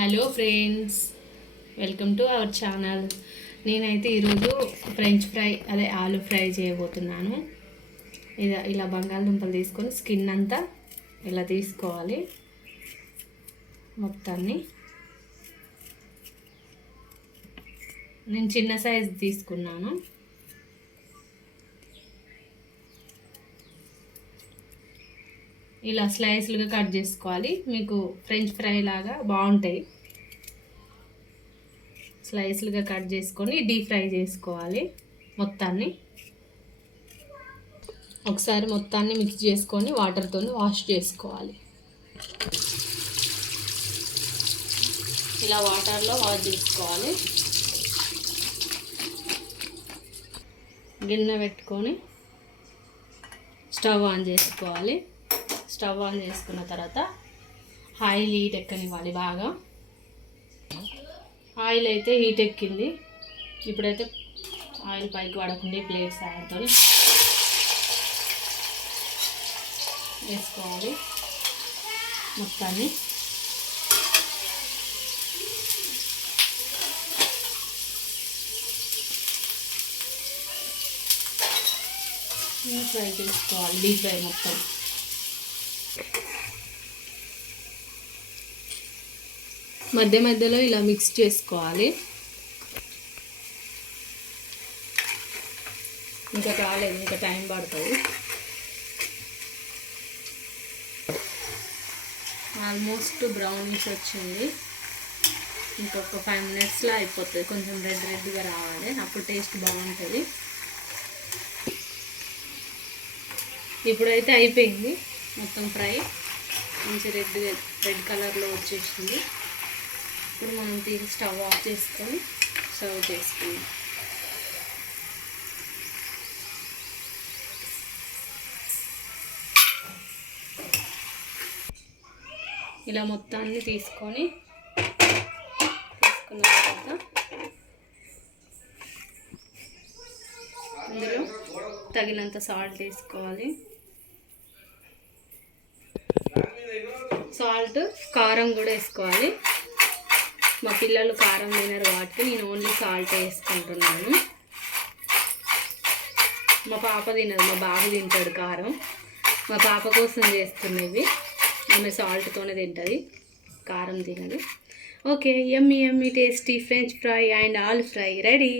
Hello friends, welcome to our channel. నేనైతే ఈరోజు French fry అదే ఆలు ఫ్రై చేయబోతున్నాను. ఇలా బంగాళదుంపలు తీసుకొని స్కిన్ అంతా ఇలా తీసుకోవాలి. మొత్తాన్ని నేను చిన్న సైజు తీసుకున్నాను. ఇలా స్లైస్లుగా కట్ చేసుకోవాలి. మీకు ఫ్రెంచ్ ఫ్రై లాగా బాగుంటాయి. స్లైస్లుగా కట్ చేసుకొని డీప్ ఫ్రై చేసుకోవాలి. ఒకసారి మొత్తాన్ని మిక్స్ చేసుకొని వాటర్తో వాష్ చేసుకోవాలి. ఇలా వాటర్లో వాష్ చేసుకోవాలి. గిన్నె పెట్టుకొని స్టవ్ ఆన్ చేసుకోవాలి. స్టవ్ ఆన్ చేసుకున్న తర్వాత ఆయిల్ హీట్ ఎక్కనివ్వాలి. బాగా ఆయిల్ అయితే హీట్ ఎక్కింది. ఇప్పుడైతే ఆయిల్ పైకి పడకుండా ప్లేట్ సాయంతో వేసుకోవాలి. మొత్తాన్ని ఫ్రై చేసుకోవాలి. డీప్ ఫ్రై మొత్తం మధ్య మధ్యలో ఇలా మిక్స్ చేసుకోవాలి. ఇంకా కాలేదు, ఇంకా టైం పడుతుంది. ఆల్మోస్ట్ బ్రౌనిష్ వచ్చింది. ఇంకొక 5 మినిట్స్లో అయిపోతుంది. కొంచెం రెడ్గా రావాలి, అప్పుడు టేస్ట్ బాగుంటుంది. ఇప్పుడైతే అయిపోయింది మొత్తం ఫ్రై. మంచి రెడ్ కలర్లో వచ్చేసింది. ఇప్పుడు మనం తీసి స్టవ్ ఆఫ్ చేసుకొని సర్వ్ చేసుకుందాం. ఇలా మొత్తాన్ని తీసుకున్న తర్వాత ఇందులో తగినంత సాల్ట్ వేసుకోవాలి. సాల్ట్, కారం కూడా వేసుకోవాలి. మా పిల్లలు కారం తినరు కాబట్టి నేను ఓన్లీ సాల్ట్ వేసుకుంటున్నాను. మా పాప తినదు, మా బాబు తింటాడు కారం. మా పాప కోసం చేస్తున్నవి. ఆమె సాల్ట్తోనే తింటుంది, కారం తినదు. Okay, yummy yummy tasty French fry and ఆలు ఫ్రై రెడీ.